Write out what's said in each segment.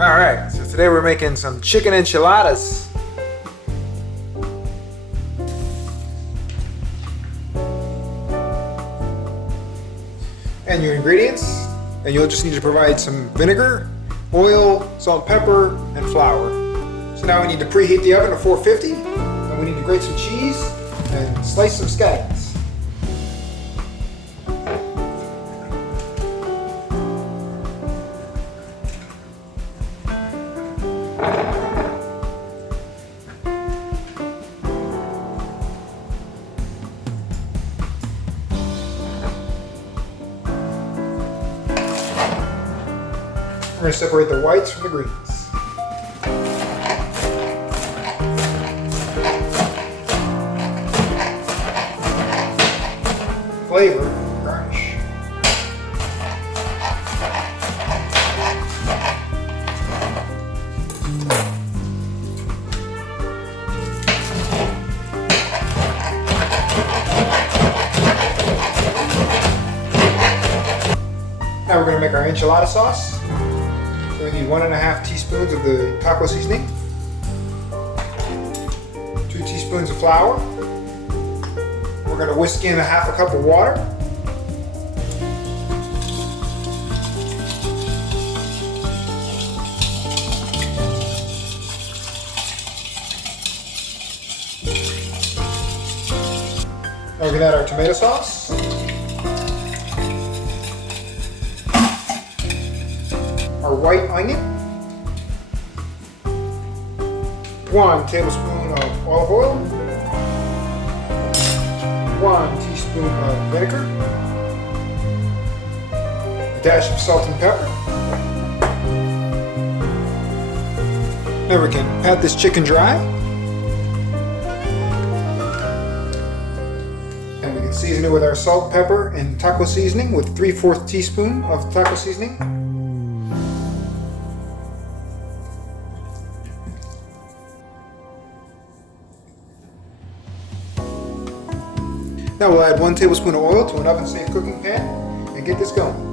Alright, so today we're making some chicken enchiladas. And your ingredients, and you'll just need to provide some vinegar, oil, salt and pepper, and flour. So now we need to preheat the oven to 450, and we need to grate some cheese and slice some scallions. We're going to separate the whites from the greens. Flavor, garnish. Now we're going to make our enchilada sauce. So we need 1.5 teaspoons of the taco seasoning, 2 teaspoons of flour. We're going to whisk in 1/2 cup of water. Now we're going to add our tomato sauce. Our white onion, 1 tablespoon of olive oil, 1 teaspoon of vinegar, a dash of salt and pepper. Now we can pat this chicken dry, and we can season it with our salt, pepper, and taco seasoning with 3/4 teaspoon of taco seasoning. Now we'll add 1 tablespoon of oil to an oven-safe cooking pan and get this going.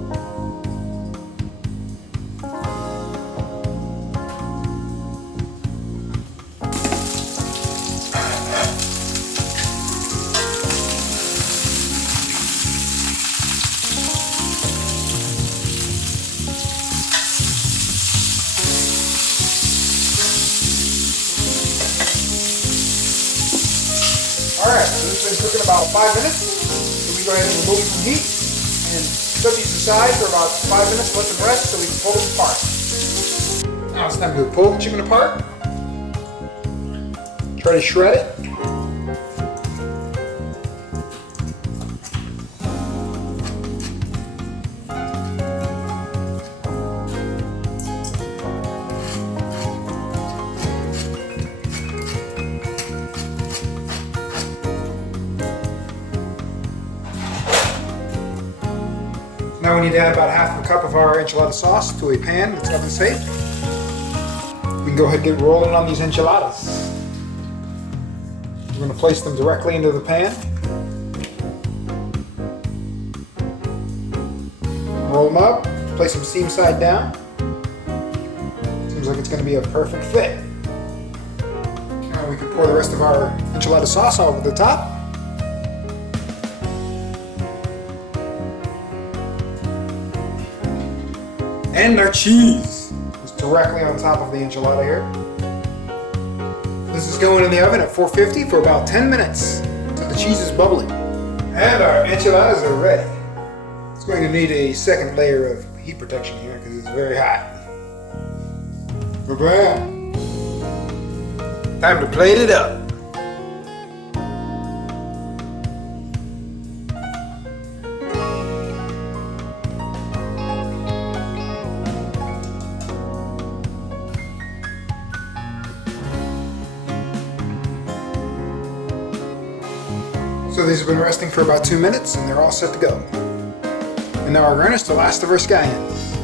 Alright, so this has been cooking about 5 minutes. So we go ahead and remove it from heat and set these aside for about 5 minutes, let them rest so we can pull them apart. Now it's time to pull the chicken apart. Try to shred it. Now we need to add about 1/2 cup of our enchilada sauce to a pan that's oven safe. We can go ahead and get rolling on these enchiladas. We're going to place them directly into the pan. Roll them up, place them seam side down. Seems like it's going to be a perfect fit. Now we can pour the rest of our enchilada sauce over the top. And our cheese is directly on top of the enchilada here. This is going in the oven at 450 for about 10 minutes until the cheese is bubbling. And our enchiladas are ready. It's going to need a second layer of heat protection here because it's very hot. Bam! Time to plate it up. So these have been resting for about 2 minutes and they're all set to go. And now our garnish, the last of our scallions.